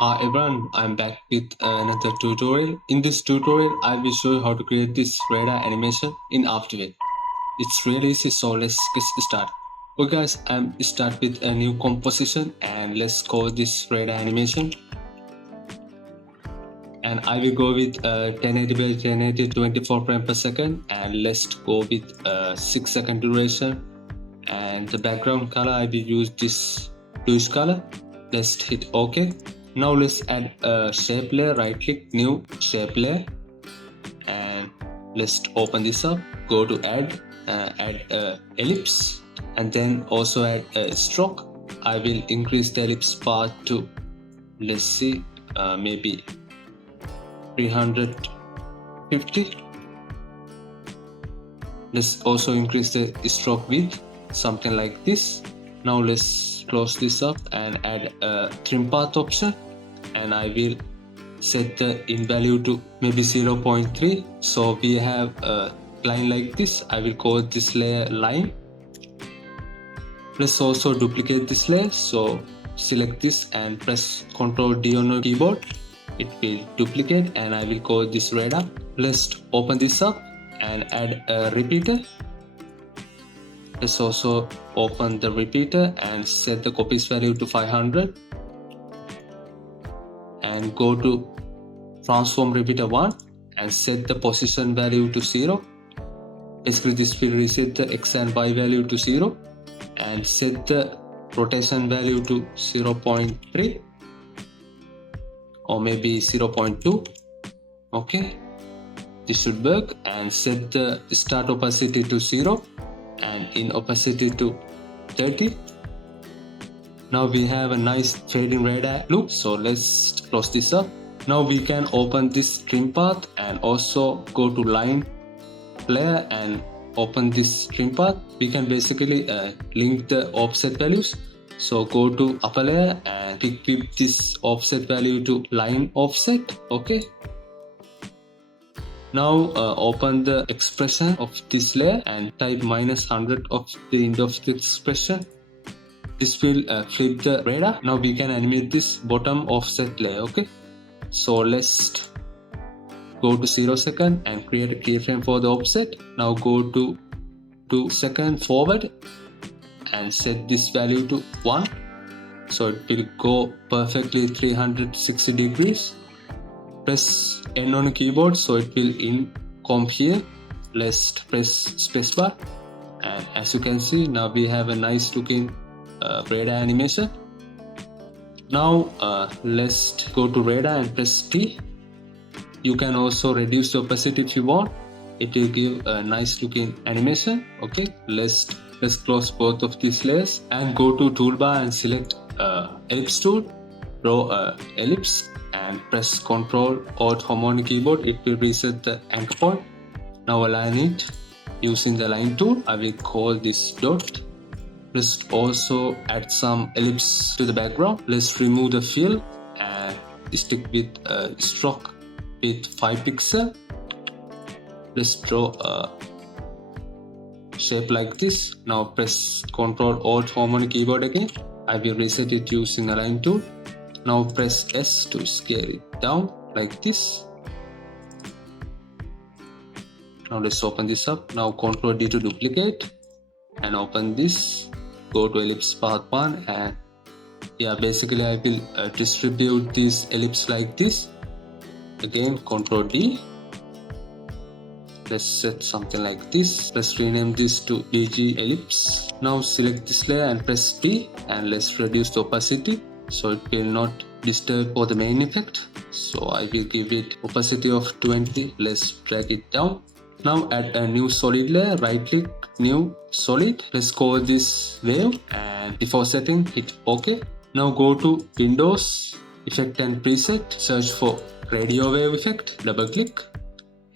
Hi everyone, I'm back with another tutorial. In this tutorial, I will show you how to create this radar animation in After Effects. It's really easy, so let's get started. Okay guys, I'm start with a new composition and let's go this radar animation. And I will go with 1080 by 1080 24 frames per second, and let's go with 6 second duration. And the background color, I will use this bluish color. Let's hit OK. Now let's add a shape layer. Right click, new shape layer, and let's open this up. Go to add ellipse, and then also add a stroke. I will increase the ellipse path to, let's see, maybe 350. Let's also increase the stroke width, something like this. Now let's close this up and add a trim path option, and I will set the in value to maybe 0.3. so we have a line like this. I will call this layer line. Let's also duplicate this layer, so select this and press Ctrl D on your keyboard. It will duplicate, and I will call this radar. Let's open this up and add a repeater. Let's also open the repeater and set the copies value to 500, and go to transform repeater 1 and set the position value to 0. Basically this will reset the x and y value to 0 and set the rotation value to 0.3 or maybe 0.2. okay, this should work. And set the start opacity to 0 and in opacity to 30. Now we have a nice fading radar look, so let's close this up. Now we can open this trim path and also go to line layer and open this trim path. We can basically link the offset values. So go to upper layer and pick this offset value to line offset. Okay. Now open the expression of this layer and type -100 of the end of the expression. This will flip the radar. Now we can animate this bottom offset layer. Okay. So let's go to 0 second and create a keyframe for the offset. Now go to 2 second forward and set this value to 1. So it will go perfectly 360 degrees. Press N on the keyboard so it will come here. Let's press spacebar, and as you can see, now we have a nice looking radar animation. Now let's go to radar and press T. You can also reduce the opacity if you want. It will give a nice looking animation. Okay, let's close both of these layers and go to toolbar and select ellipse tool, draw ellipse and press Ctrl Alt Home on the keyboard. It will reset the anchor point. Now align it using the line tool. I will call this dot. Let's also add some ellipse to the background. Let's remove the fill and stick with stroke with 5 pixels. Let's draw a shape like this. Now press Ctrl Alt Home on the keyboard again. I will reset it using align tool. Now press S to scale it down like this. Now let's open this up. Now Ctrl D to duplicate and open this. Go to ellipse path 1 and yeah, basically I will distribute this ellipse like this. Again Ctrl D. Let's set something like this. Let's rename this to DG ellipse. Now select this layer and press P and let's reduce the opacity so it will not disturb for the main effect. So I will give it opacity of 20. Let's drag it down. Now add a new solid layer. Right click, new solid. Let's call this wave and before setting hit OK. Now go to Windows, Effect and Preset. Search for radio wave effect. Double click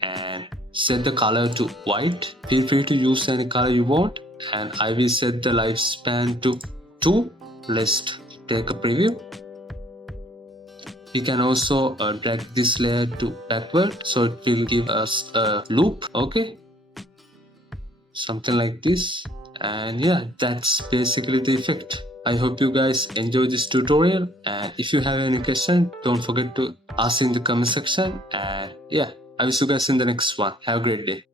and set the color to white. Feel free to use any color you want, and I will set the lifespan to 2. Let's take a preview. We can also drag this layer to backward so it will give us a loop. Okay, something like this. And yeah, that's basically the effect. I hope you guys enjoy this tutorial, and if you have any question, don't forget to ask in the comment section. And yeah, I will see you guys in the next one. Have a great day.